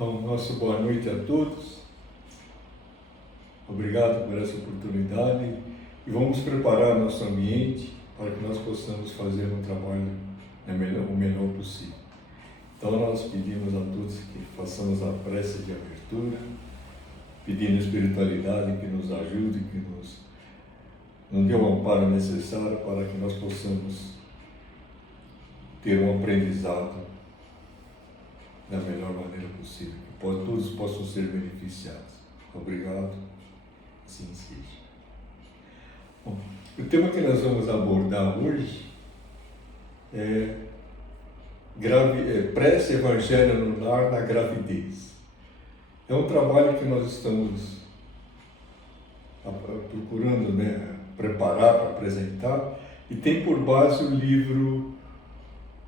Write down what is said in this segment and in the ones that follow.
Então, nossa boa noite a todos. Obrigado por essa oportunidade e vamos preparar nosso ambiente para que nós possamos fazer um trabalho o melhor possível. Então, nós pedimos a todos que façamos a prece de abertura, pedindo a espiritualidade que nos ajude, que nos dê o amparo necessário para que nós possamos ter um aprendizado da melhor maneira possível, que todos possam ser beneficiados. Obrigado, assim seja. Bom, o tema que nós vamos abordar hoje é prece Evangelho no Lar na gravidez. É um trabalho que nós estamos procurando preparar para apresentar, e tem por base o livro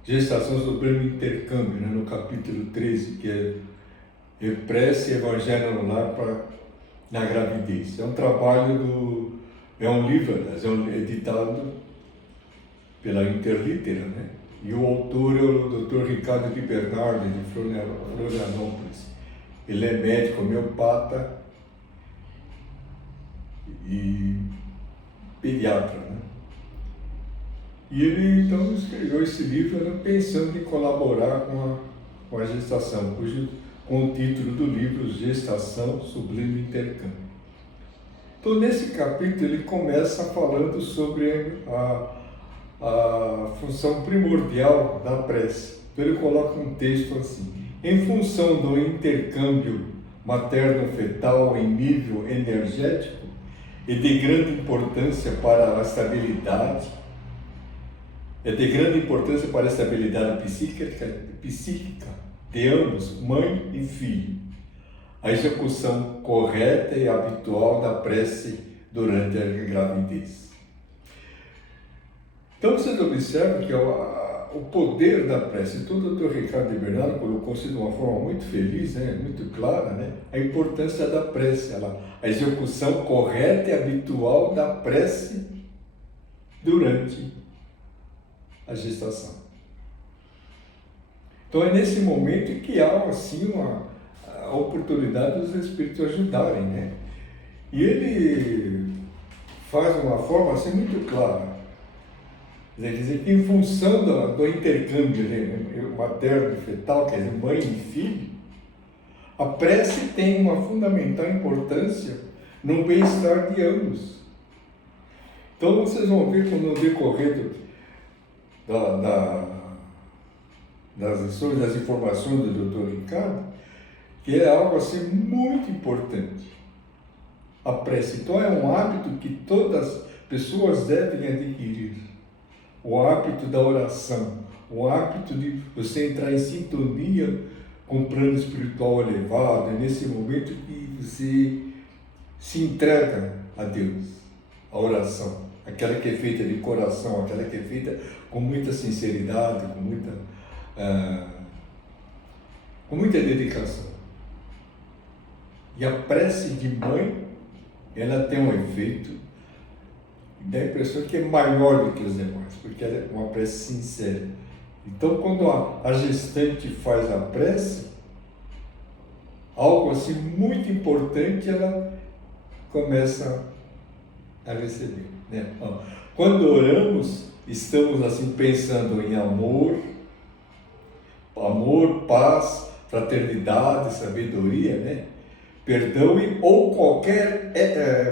Gestação Sublime Intercâmbio, no capítulo 13, que é Prece Evangelho no Lar na gravidez. É um trabalho é um livro, editado pela Interlitera, e o autor é o Dr. Ricardo de Bernardi, de Florianópolis. Ele é médico homeopata e pediatra, E ele então escreveu esse livro pensando em colaborar com a gestação, com o título do livro Gestação Sublime Intercâmbio. Então, nesse capítulo, ele começa falando sobre a função primordial da prece. Então, ele coloca um texto assim: em função do intercâmbio materno-fetal em nível energético e de grande importância para a estabilidade, psíquica de ambos, mãe e filho, a execução correta e habitual da prece durante a gravidez. Então vocês observam que o poder da prece, todo o Dr. Ricardo de Bernardo colocou de uma forma muito feliz, muito clara, a importância da prece, a execução correta e habitual da prece durante a gestação. Então é nesse momento que há assim a oportunidade dos Espíritos ajudarem, E ele faz de uma forma assim muito clara. Quer dizer que em função do intercâmbio materno e fetal, quer dizer, mãe e filho, a prece tem uma fundamental importância no bem-estar de ambos. Então vocês vão ver no decorrer das informações do Dr. Ricardo, que é algo assim muito importante. A prece, então, é um hábito que todas as pessoas devem adquirir. O hábito da oração, o hábito de você entrar em sintonia com o plano espiritual elevado, é nesse momento que você se entrega a Deus, a oração. Aquela que é feita de coração, aquela que é feita com muita sinceridade, com muita dedicação. E a prece de mãe, ela tem um efeito, dá a impressão que é maior do que os demais, porque ela é uma prece sincera. Então, quando a gestante faz a prece, algo assim muito importante, ela começa a receber. Quando oramos, estamos assim pensando em amor, paz, fraternidade, sabedoria, perdão ou qualquer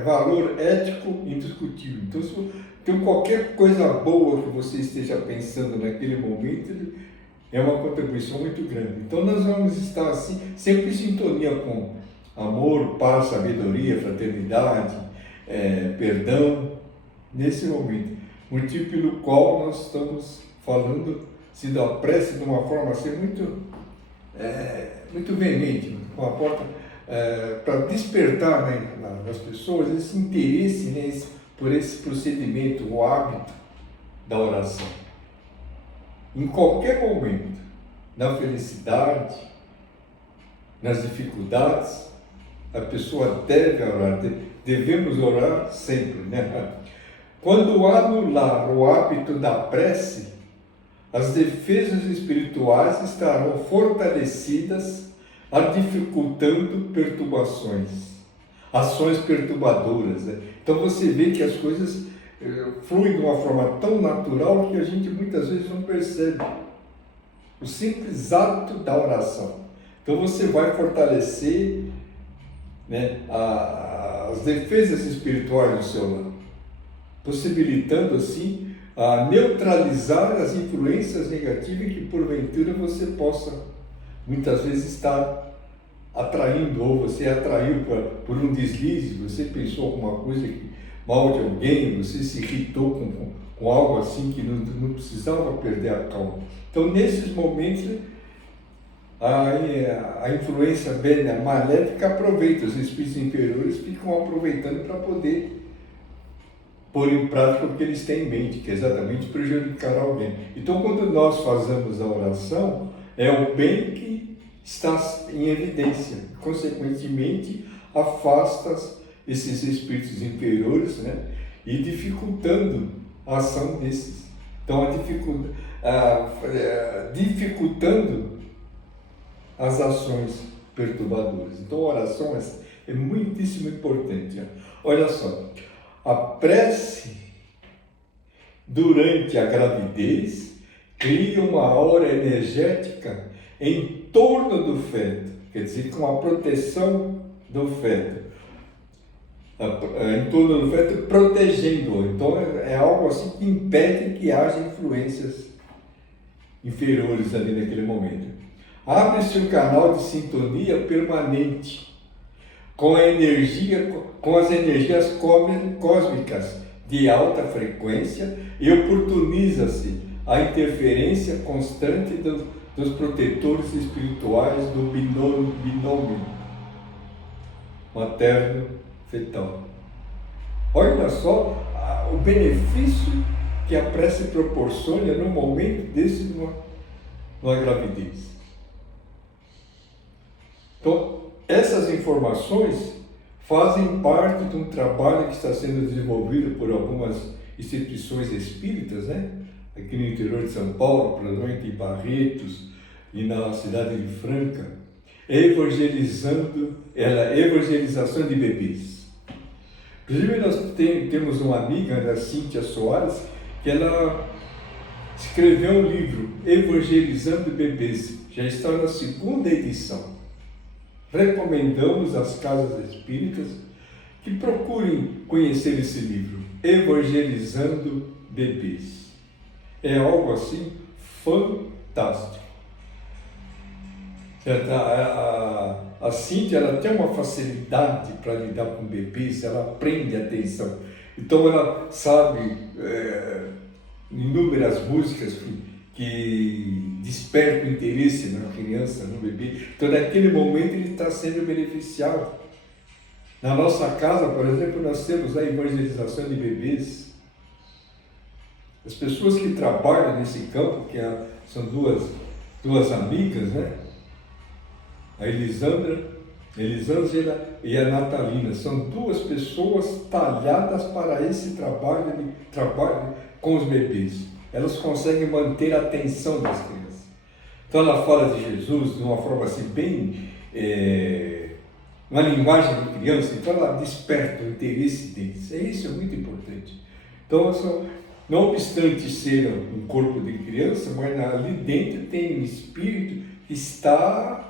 valor ético indiscutível. Então, se tem qualquer coisa boa que você esteja pensando naquele momento, é uma contribuição muito grande. Então, nós vamos estar assim, sempre em sintonia com amor, paz, sabedoria, fraternidade, perdão, nesse momento, motivo pelo qual nós estamos falando da prece de uma forma assim muito veemente, com a porta para despertar nas pessoas esse interesse por esse procedimento, o hábito da oração. Em qualquer momento, na felicidade, nas dificuldades, a pessoa deve orar, devemos orar sempre, Quando anular o hábito da prece, as defesas espirituais estarão fortalecidas dificultando perturbações, ações perturbadoras, né? Então você vê que as coisas fluem de uma forma tão natural que a gente muitas vezes não percebe o simples ato da oração. Então você vai fortalecer, né, as defesas espirituais do seu lar, possibilitando assim a neutralizar as influências negativas que porventura você possa muitas vezes estar atraindo, ou você atraiu por um deslize, você pensou alguma coisa mal de alguém, você se irritou com algo assim que não precisava perder a calma. Então nesses momentos a influência maléfica aproveita, os espíritos inferiores ficam aproveitando para poder pôr em prática o que eles têm em mente, que é exatamente prejudicar alguém. Então quando nós fazemos a oração, é o bem que está em evidência, consequentemente afasta esses espíritos inferiores, né, e dificultando a ação desses. Então dificultando as ações perturbadoras. Então a oração é muitíssimo importante. Né? Olha só, a prece durante a gravidez cria uma aura energética em torno do feto, quer dizer, com a proteção do feto, em torno do feto, protegendo-o. Então é algo assim que impede que haja influências inferiores ali naquele momento. Abre-se um canal de sintonia permanente com as energias cósmicas de alta frequência e oportuniza-se a interferência constante dos protetores espirituais do binômio materno-fetal. Olha só o benefício que a prece proporciona no momento desse, numa gravidez. Então, essas informações fazem parte de um trabalho que está sendo desenvolvido por algumas instituições espíritas, né? Aqui no interior de São Paulo, provavelmente em Barretos e na cidade de Franca, evangelização de bebês. Inclusive, nós temos uma amiga, a Cíntia Soares, que ela escreveu um livro, Evangelizando Bebês, já está na 2ª edição. Recomendamos às casas espíritas que procurem conhecer esse livro, Evangelizando Bebês. É algo assim fantástico. A Cíntia, ela tem uma facilidade para lidar com bebês, ela prende a atenção. Então ela sabe inúmeras músicas que despertam interesse na criança, no bebê. Então naquele momento ele está sendo beneficiado. Na nossa casa, por exemplo, nós temos a evangelização de bebês. As pessoas que trabalham nesse campo, que são duas amigas, né? A Elisângela e a Natalina, são 2 pessoas talhadas para esse trabalho com os bebês. Elas conseguem manter a atenção das crianças. Então ela fala de Jesus de uma forma assim bem, uma linguagem de criança, então ela desperta o interesse deles. Isso é muito importante. Então, não obstante ser um corpo de criança, mas ali dentro tem um espírito que está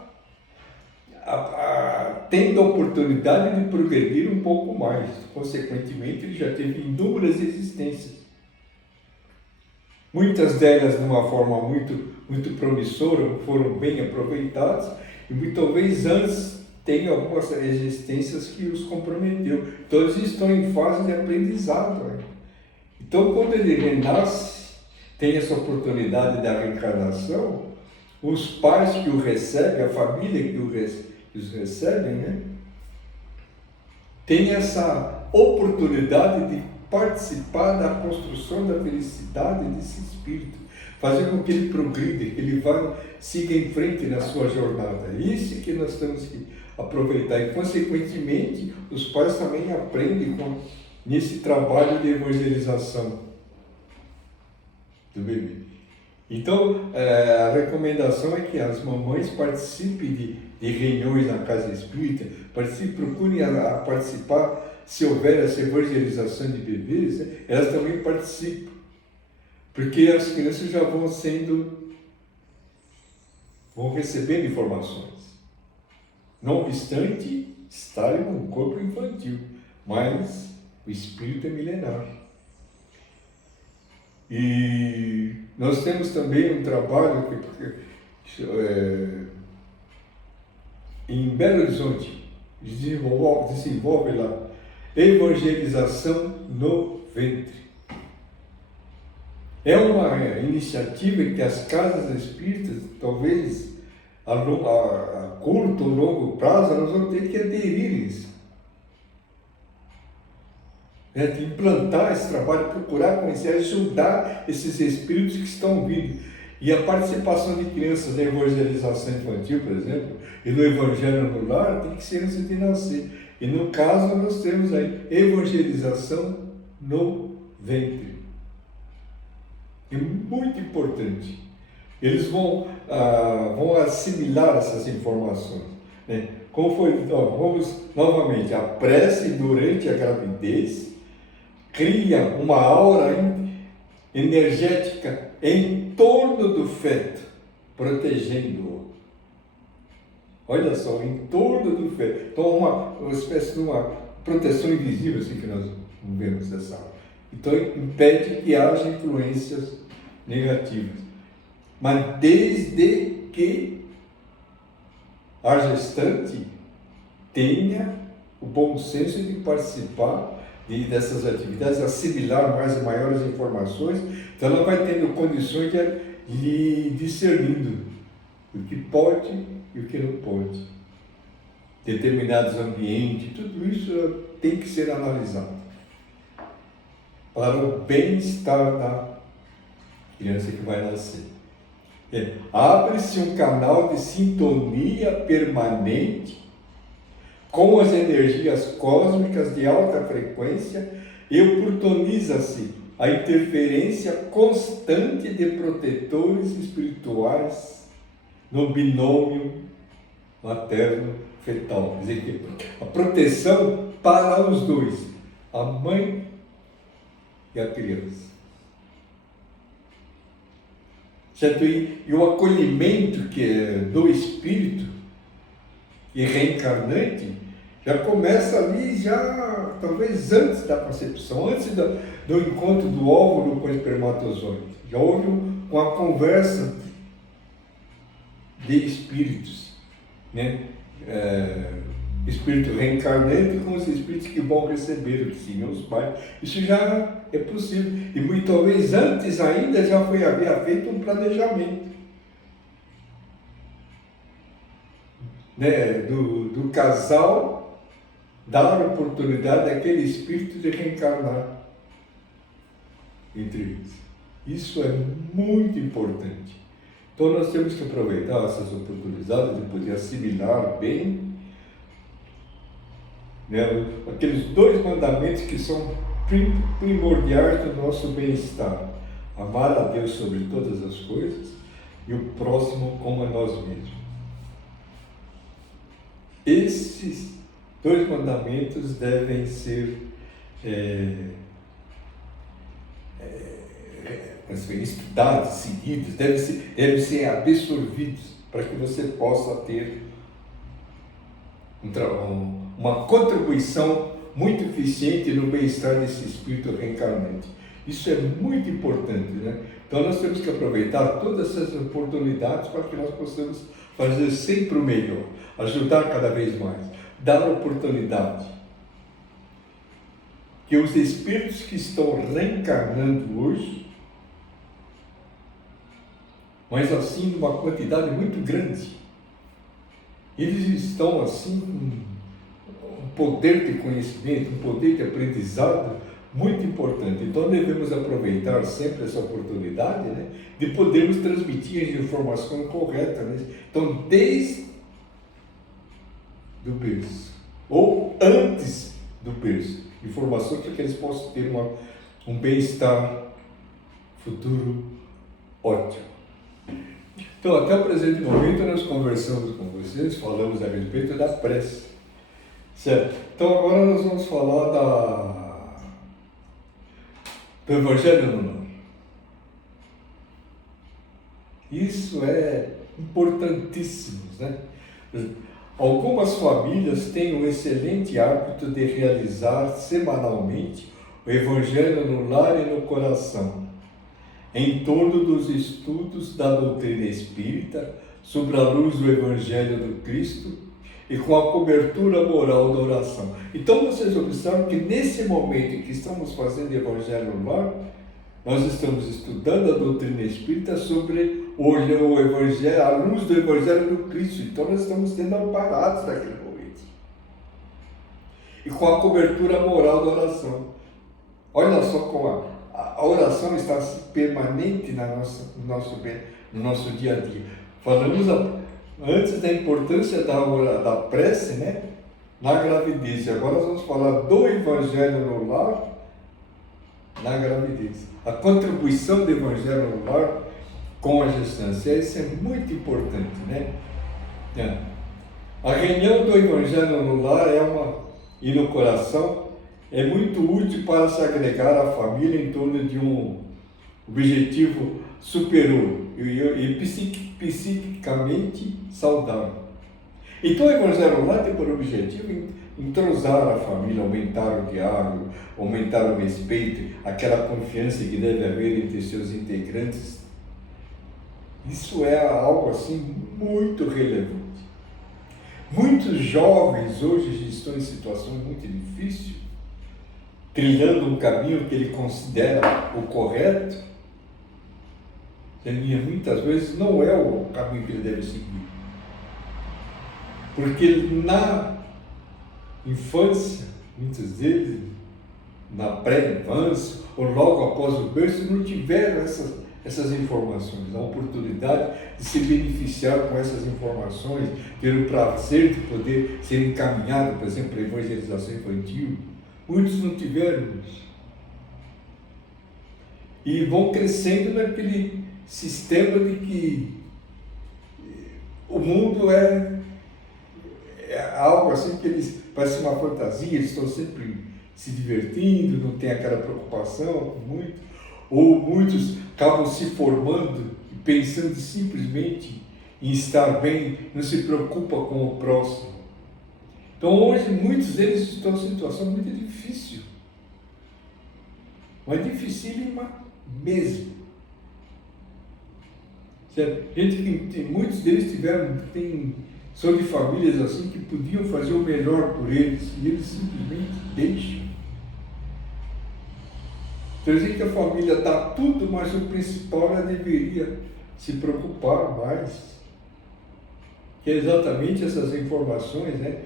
tendo a oportunidade de progredir um pouco mais. Consequentemente, ele já teve inúmeras existências. Muitas delas, de uma forma muito promissora, foram bem aproveitadas, e talvez antes tenham algumas existências que os comprometeu. Então, eles estão em fase de aprendizado. Né? Então, quando ele renasce, tem essa oportunidade da reencarnação, os pais que o recebem, a família que os recebem, né, tem essa oportunidade de participar da construção da felicidade desse espírito, fazer com que ele progrida, que ele siga em frente na sua jornada. Isso que nós temos que aproveitar e, consequentemente, os pais também aprendem nesse trabalho de evangelização do bebê. Então, a recomendação é que as mamães participem de reuniões na casa espírita, procurem a participar. Se houver essa evangelização de bebês, né, elas também participam, porque as crianças já vão recebendo informações, não obstante estarem num corpo infantil, mas o espírito é milenar. E nós temos também um trabalho em Belo Horizonte, desenvolve lá, evangelização no ventre. É uma iniciativa que as casas espíritas, talvez a curto ou longo prazo, elas vão ter que aderir a isso. De implantar esse trabalho, procurar conhecer, ajudar esses espíritos que estão vindo. E a participação de crianças na evangelização infantil, por exemplo, e no evangelho no lar, tem que ser antes de nascer. E no caso, nós temos aí evangelização no ventre. É muito importante. Eles vão assimilar essas informações, né? Como foi, vamos novamente, a prece durante a gravidez cria uma aura energética em torno do feto, protegendo-o. Olha só, em torno do feto. Então, uma espécie de uma proteção invisível, assim que nós vemos dessa aura. Então, impede que haja influências negativas. Mas desde que a gestante tenha o bom senso de participar dessas atividades, assimilar mais e maiores informações, então ela vai tendo condições de discernindo o que pode e o que não pode. Determinados ambientes, tudo isso tem que ser analisado para o bem-estar da criança que vai nascer. Abre-se um canal de sintonia permanente com as energias cósmicas de alta frequência e oportuniza-se a interferência constante de protetores espirituais no binômio materno-fetal. Quer dizer, que a proteção para os dois, a mãe e a criança. Certo? E o acolhimento do espírito e reencarnante já começa ali, talvez antes da concepção, antes do encontro do óvulo com o espermatozoide. Já houve uma conversa de espíritos, né? Espírito reencarnante com os espíritos que vão receber, que sim, os pais. Isso já é possível. E talvez antes ainda já havia feito um planejamento, né, do casal dar oportunidade àquele espírito de reencarnar entre eles. Isso é muito importante. Então nós temos que aproveitar essas oportunidades de poder assimilar bem, né, aqueles 2 mandamentos que são primordiais do nosso bem-estar: amar a Deus sobre todas as coisas e o próximo como a nós mesmos. Esses 2 mandamentos devem ser estudados, seguidos, devem ser absorvidos para que você possa ter uma contribuição muito eficiente no bem-estar desse espírito reencarnante. Isso é muito importante, né? Então nós temos que aproveitar todas essas oportunidades para que nós possamos fazer sempre o melhor, ajudar cada vez mais, dar oportunidade. Que os espíritos que estão reencarnando hoje, mas assim numa quantidade muito grande, eles estão assim com um poder de conhecimento, um poder de aprendizado muito importante. Então devemos aproveitar sempre essa oportunidade, né, de podermos transmitir a informação correta, né? Então desde do berço ou antes do berço, informações para que eles possam ter um bem-estar futuro ótimo. Então Então, até o presente momento, nós conversamos com vocês, falamos a respeito da prece. Certo? Então, agora nós vamos falar do Evangelho no Lar. Isso é importantíssimo, né? Algumas famílias têm o excelente hábito de realizar semanalmente o Evangelho no lar e no coração, em torno dos estudos da doutrina espírita, sob a luz do Evangelho do Cristo e com a cobertura moral da oração. Então vocês observam que nesse momento em que estamos fazendo Evangelho no lar, nós estamos estudando a doutrina espírita sobre o Evangelho, a luz do Evangelho do Cristo. Então nós estamos sendo amparados naquele momento. E com a cobertura moral da oração. Olha só como a oração está permanente no nosso dia a dia. Falamos antes da importância da prece, né? Na gravidez. Agora nós vamos falar do Evangelho no lar na gravidez. A contribuição do Evangelho no lar com a gestância, isso é muito importante, né? A reunião do Evangelho no lar e no coração é muito útil para se agregar à família em torno de um objetivo superior e psiquicamente saudável. Então o Evangelho no lar tem por objetivo entrosar a família, aumentar o diálogo, aumentar o respeito, aquela confiança que deve haver entre seus integrantes. Isso é algo assim muito relevante. Muitos jovens hoje estão em situação muito difícil, trilhando um caminho que ele considera o correto, e muitas vezes não é o caminho que ele deve seguir. Porque na infância, muitos deles, na pré-infância, ou logo após o berço, não tiveram essas informações, a oportunidade de se beneficiar com essas informações, ter o prazer de poder ser encaminhado, por exemplo, para a evangelização infantil. Muitos não tiveram isso. E vão crescendo naquele sistema de que o mundo é algo assim que eles parece uma fantasia, eles estão sempre se divertindo, não tem aquela preocupação com muito, ou muitos acabam se formando e pensando simplesmente em estar bem, não se preocupa com o próximo. Então hoje muitos deles estão em situação muito difícil, mas dificílima mesmo. Muitos deles são de famílias assim que podiam fazer o melhor por eles e eles simplesmente deixam. Quer dizer que a família dá tudo, mas o principal ela deveria se preocupar mais. Que é exatamente essas informações, né,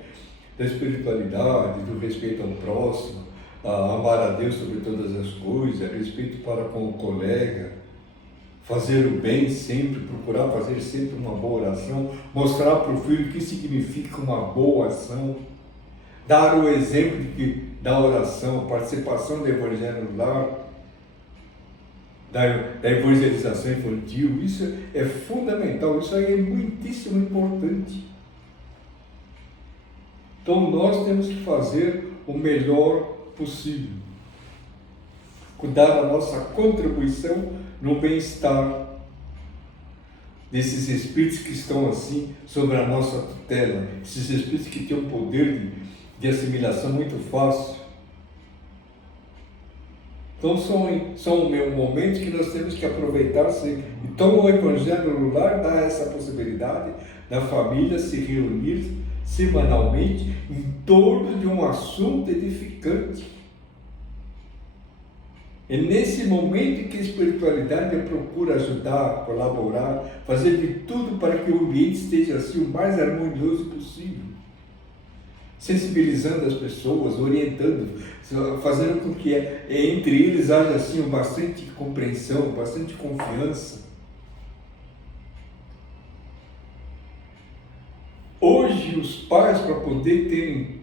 da espiritualidade, do respeito ao próximo, a amar a Deus sobre todas as coisas, respeito para com o colega, fazer o bem sempre, procurar fazer sempre uma boa oração, mostrar para o filho o que significa uma boa ação, dar o exemplo da oração, participação do Evangelho no lar, da evangelização infantil. Isso é fundamental, isso aí é muitíssimo importante. Então nós temos que fazer o melhor possível, cuidar da nossa contribuição no bem-estar desses espíritos que estão assim sobre a nossa tutela, esses espíritos que têm um poder de assimilação muito fácil. Então são momentos que nós temos que aproveitar sempre. Então o Evangelho no lar dá essa possibilidade da família se reunir semanalmente em torno de um assunto edificante. É nesse momento em que a espiritualidade procura ajudar, colaborar, fazer de tudo para que o ambiente esteja assim o mais harmonioso possível, sensibilizando as pessoas, orientando, fazendo com que entre eles haja assim bastante compreensão, bastante confiança. Hoje os pais, para poder terem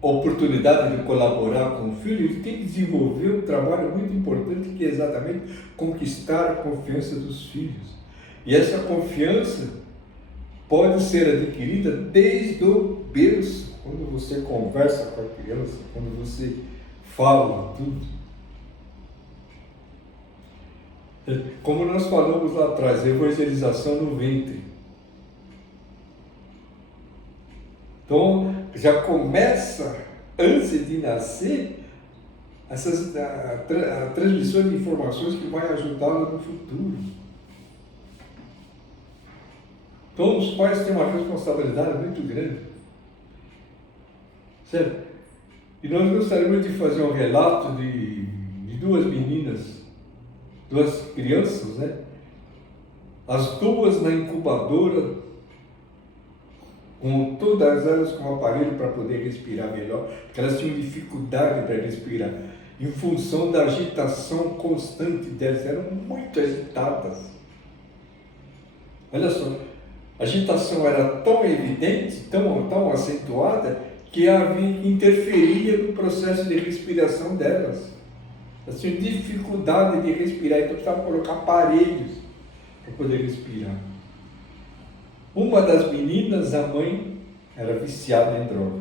oportunidade de colaborar com o filho, ele tem que desenvolver um trabalho muito importante, que é exatamente conquistar a confiança dos filhos. E essa confiança pode ser adquirida desde o berço, quando você conversa com a criança, quando você fala tudo. Como nós falamos lá atrás, evangelização no ventre. Então, já começa, antes de nascer, a transmissão de informações que vai ajudá-la no futuro. Então, os pais têm uma responsabilidade muito grande. Certo? E nós gostaríamos de fazer um relato de duas meninas, duas crianças, né? As duas na incubadora, com todas elas com aparelho para poder respirar melhor, porque elas tinham dificuldade para respirar, em função da agitação constante delas, eram muito agitadas. Olha só, a agitação era tão evidente, tão acentuada, que interferia no processo de respiração delas. Elas tinham dificuldade de respirar, então precisavam colocar aparelhos para poder respirar. Uma das meninas, a mãe, era viciada em drogas.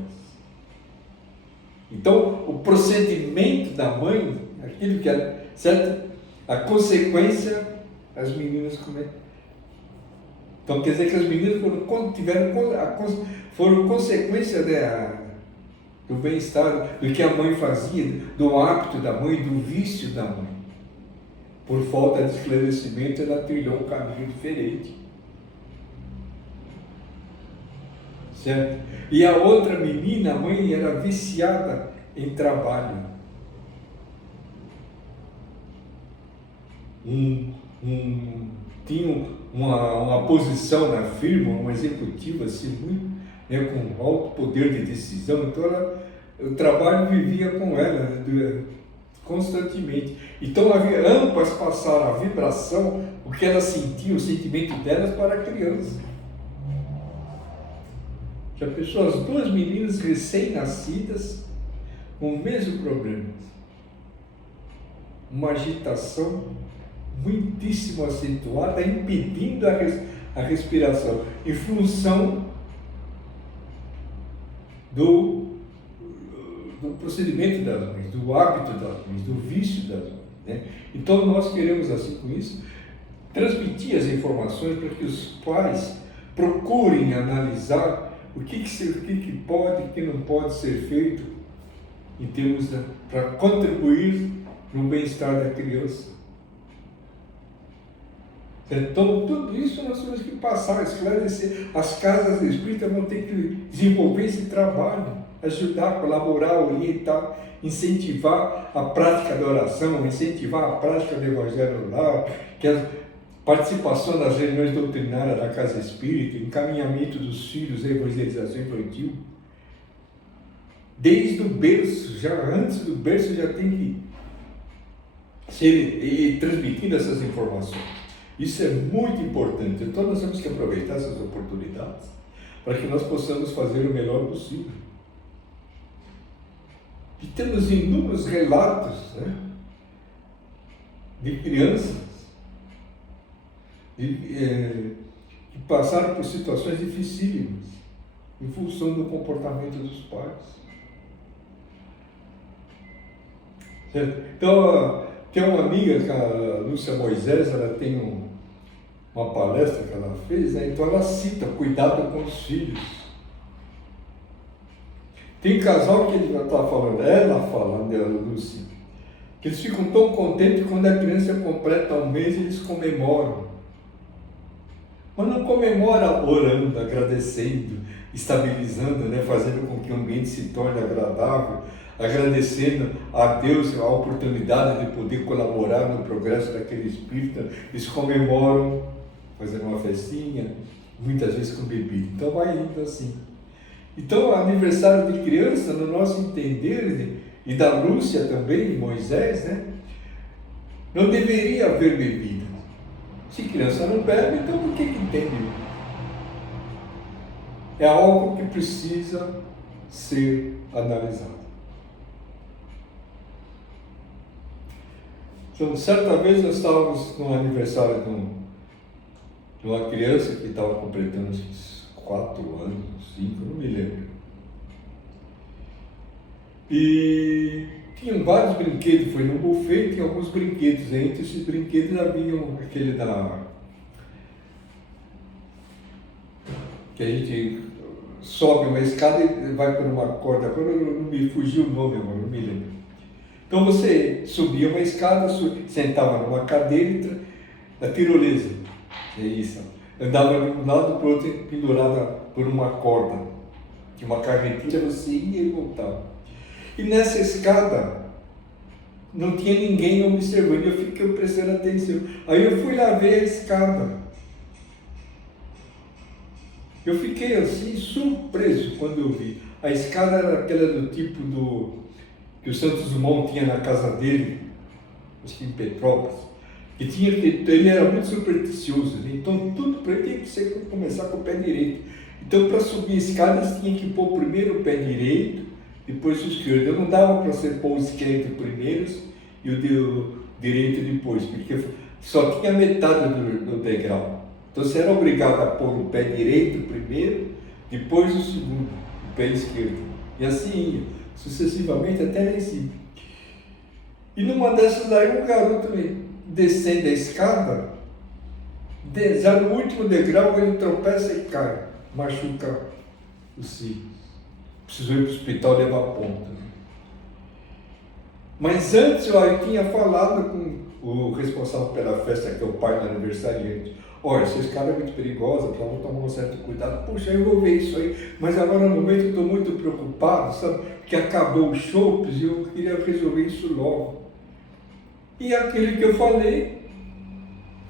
Então, o procedimento da mãe, aquilo que era certo, a consequência, as meninas cometeram. Então, quer dizer que as meninas foram consequência do bem-estar, do que a mãe fazia, do hábito da mãe, do vício da mãe. Por falta de esclarecimento, ela trilhou um caminho diferente. Certo? E a outra menina, a mãe, era viciada em trabalho. Tinha uma posição na firma, uma executiva assim, muito, né, com alto poder de decisão, então o trabalho vivia com ela constantemente. Então ambas passaram a vibração, o que elas sentiam, o sentimento delas para a criança. Já pensou, as duas meninas recém-nascidas com o mesmo problema, uma agitação muitíssimo acentuada, impedindo a respiração, em função do procedimento das mães, do hábito das mães, do vício das mães, né? Então nós queremos, assim com isso, transmitir as informações para que os pais procurem analisar o que pode e o que não pode ser feito em termos para contribuir no bem-estar da criança. Então, tudo isso nós temos que passar, esclarecer. As casas espíritas vão ter que desenvolver esse trabalho, ajudar, colaborar, orientar, incentivar a prática da oração, incentivar a prática do Evangelho lá, que a participação das reuniões doutrinárias da casa espírita, encaminhamento dos filhos à evangelização infantil. Desde o berço, já antes do berço, já tem que ser transmitindo essas informações. Isso é muito importante. Então nós temos que aproveitar essas oportunidades para que nós possamos fazer o melhor possível. E temos inúmeros relatos, né, de crianças que passaram por situações dificílimas em função do comportamento dos pais. Certo? Então, tem uma amiga, a Lúcia Moisés, ela tem uma palestra que ela fez, né? Então ela cita cuidado com os filhos. Tem casal que ele já está falando, ela falando, a Lúcia, que eles ficam tão contentes quando a criança completa um mês, eles comemoram. Mas não comemora orando, agradecendo, estabilizando, né? Fazendo com que o ambiente se torne agradável, agradecendo a Deus a oportunidade de poder colaborar no progresso daquele espírito. Eles comemoram, fazendo uma festinha, muitas vezes com bebida. Então vai indo assim. Então, aniversário de criança, no nosso entender, e da Lúcia também, Moisés, né? Não deveria haver bebida. Se criança não bebe, então por que tem bebida? É algo que precisa ser analisado. Então, certa vez nós estávamos no aniversário de uma criança que estava completando uns 4 anos, 5, não me lembro. E tinham vários brinquedos, foi no buffet, tinha alguns brinquedos. Entre esses brinquedos havia aquele que a gente sobe uma escada e vai por uma corda. Agora não me fugiu o nome, agora não me lembro. Então você subia uma escada, sentava numa cadeira da tirolesa. É isso. Andava de um lado para o outro, pendurada por uma corda. Tinha uma carretilha, você ia e voltava. E nessa escada não tinha ninguém observando, eu fiquei prestando atenção. Aí eu fui lá ver a escada. Eu fiquei assim surpreso quando eu vi. A escada era aquela do tipo que o Santos Dumont tinha na casa dele, acho que em Petrópolis, que tinha ele era muito supersticioso, né? Então tudo para ele tinha que começar com o pé direito. Então para subir escadas tinha que pôr primeiro o pé direito, depois o esquerdo. Eu não dava para você pôr o esquerdo primeiro e o direito depois, porque só tinha metade do degrau. Então você era obrigado a pôr o pé direito primeiro, depois o segundo, o pé esquerdo. E assim ia, sucessivamente até lá em cima. E numa dessas daí um garoto descendo a escada, já no último degrau ele tropeça e cai, machuca os cílios. Precisou ir para o hospital levar a ponta. Mas antes eu tinha falado com o responsável pela festa, que é o pai do aniversariante. Olha, essa escada é muito perigosa, para eu tomar um certo cuidado. Puxa, eu vou ver isso aí. Mas agora no momento eu estou muito preocupado, sabe? Porque acabou o show e eu queria resolver isso logo. E aquele que eu falei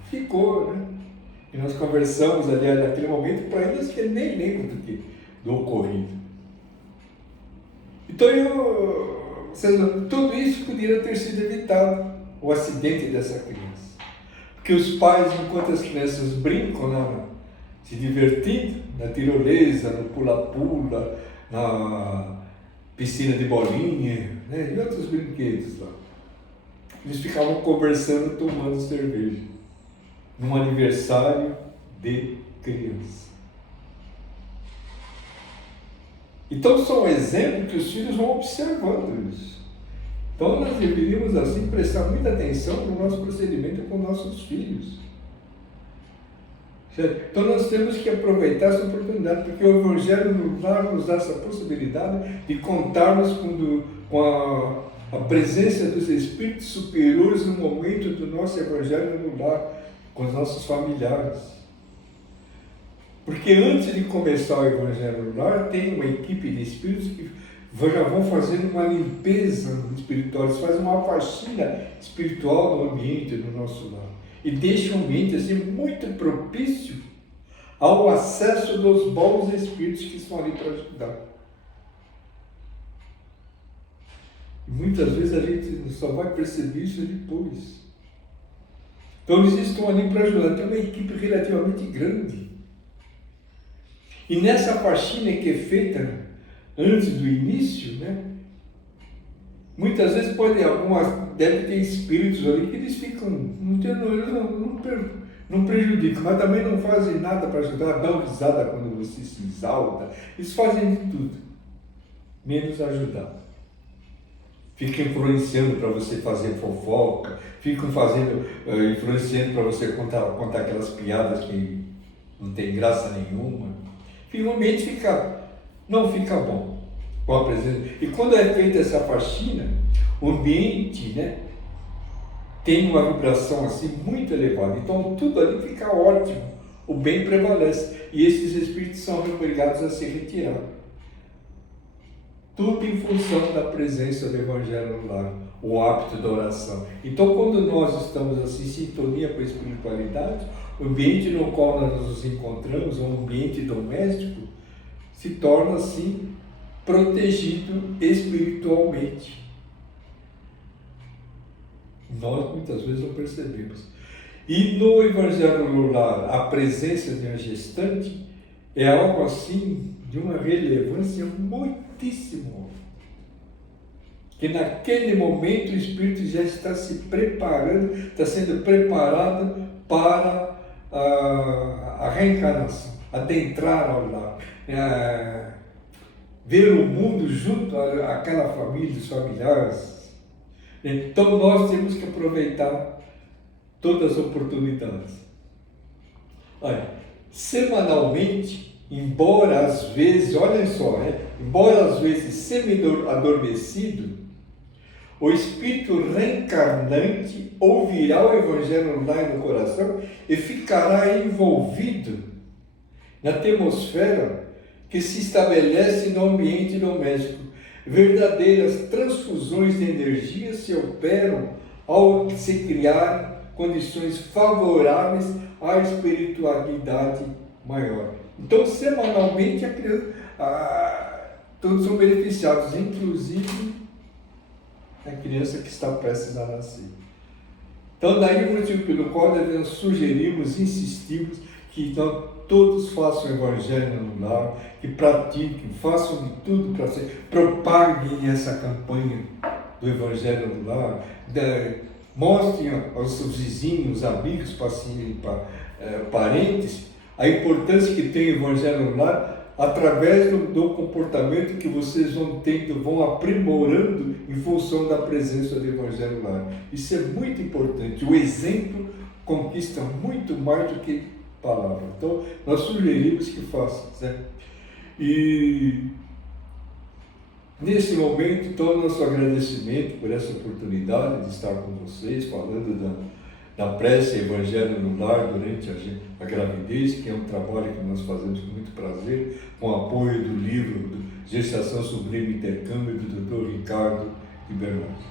ficou, né? E nós conversamos, aliás, naquele momento, para eles que ele nem lembra do ocorrido. Então tudo isso poderia ter sido evitado, o acidente dessa criança. Porque os pais, enquanto as crianças brincam lá, se divertindo, na tirolesa, no pula-pula, na piscina de bolinha, né, e outros brinquedos lá, eles ficavam conversando, tomando cerveja, num aniversário de criança. Então são um exemplo que os filhos vão observando isso. Então nós deveríamos assim prestar muita atenção no nosso procedimento com nossos filhos. Certo? Então nós temos que aproveitar essa oportunidade, porque o Evangelho nos dá essa possibilidade de contarmos com a presença dos Espíritos superiores no momento do nosso Evangelho no lar, com os nossos familiares. Porque antes de começar o Evangelho no lar, tem uma equipe de Espíritos que já vão fazendo uma limpeza espiritual, eles fazem uma faxina espiritual no ambiente do nosso lar. E deixam o ambiente assim, muito propício ao acesso dos bons espíritos que estão ali para ajudar. E muitas vezes a gente só vai perceber isso depois. Então eles estão ali para ajudar, tem uma equipe relativamente grande. E nessa faxina que é feita antes do início, né? Muitas vezes deve ter espíritos ali que eles ficam, não prejudicam, mas também não fazem nada para ajudar, dão risada quando você se exalta, eles fazem de tudo, menos ajudar. Ficam influenciando para você fazer fofoca, ficam influenciando para você contar aquelas piadas que não tem graça nenhuma. E o ambiente não fica bom com a presença. E quando é feita essa faxina, o ambiente, né, tem uma vibração assim muito elevada. Então tudo ali fica ótimo, o bem prevalece. E esses espíritos são obrigados a se retirar. Tudo em função da presença do Evangelho no lar, o hábito da oração. Então quando nós estamos assim, em sintonia com a espiritualidade, o ambiente no qual nós nos encontramos, um ambiente doméstico, se torna assim protegido espiritualmente. Nós muitas vezes não percebemos. E no Evangelho no lar, a presença de uma gestante é algo assim de uma relevância muitíssimo, que naquele momento o espírito já está se preparando, está sendo preparado para a reencarnação, adentrar ao lar, ver o mundo junto àquela família, os familiares. Então nós temos que aproveitar todas as oportunidades. Olha, semanalmente, embora às vezes, olhem só, embora às vezes semi-adormecido, o espírito reencarnante ouvirá o Evangelho lá no coração e ficará envolvido na atmosfera que se estabelece no ambiente doméstico. Verdadeiras transfusões de energia se operam ao se criar condições favoráveis à espiritualidade maior. Então, semanalmente, todos são beneficiados, inclusive a criança que está prestes a nascer. Então, daí o motivo pelo qual devemos sugerirmos, insistirmos, que então todos façam o Evangelho no lar, que pratiquem, façam de tudo para propaguem essa campanha do Evangelho no lar, mostrem aos seus vizinhos, amigos, parentes, a importância que tem o Evangelho no lar, através do comportamento que vocês vão tendo, vão aprimorando em função da presença do Evangelho no lar. Isso é muito importante. O exemplo conquista muito mais do que palavra. Então, nós sugerimos que façam, certo? E nesse momento, então, nosso agradecimento por essa oportunidade de estar com vocês, falando da prece Evangelho no lar durante a gravidez, que é um trabalho que nós fazemos com muito prazer, com o apoio do livro Gestação Sublime Intercâmbio, do Dr. Ricardo de Bernardes.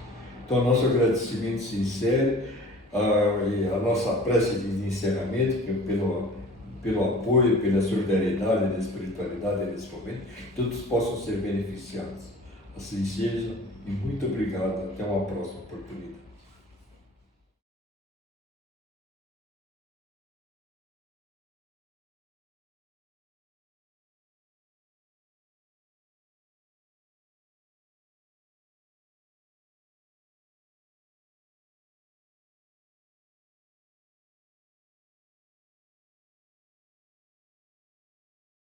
Então, nosso agradecimento sincero e a nossa prece de encerramento, que é pelo apoio, pela solidariedade da espiritualidade nesse momento, todos possam ser beneficiados. Assim seja, e muito obrigado. Até uma próxima oportunidade.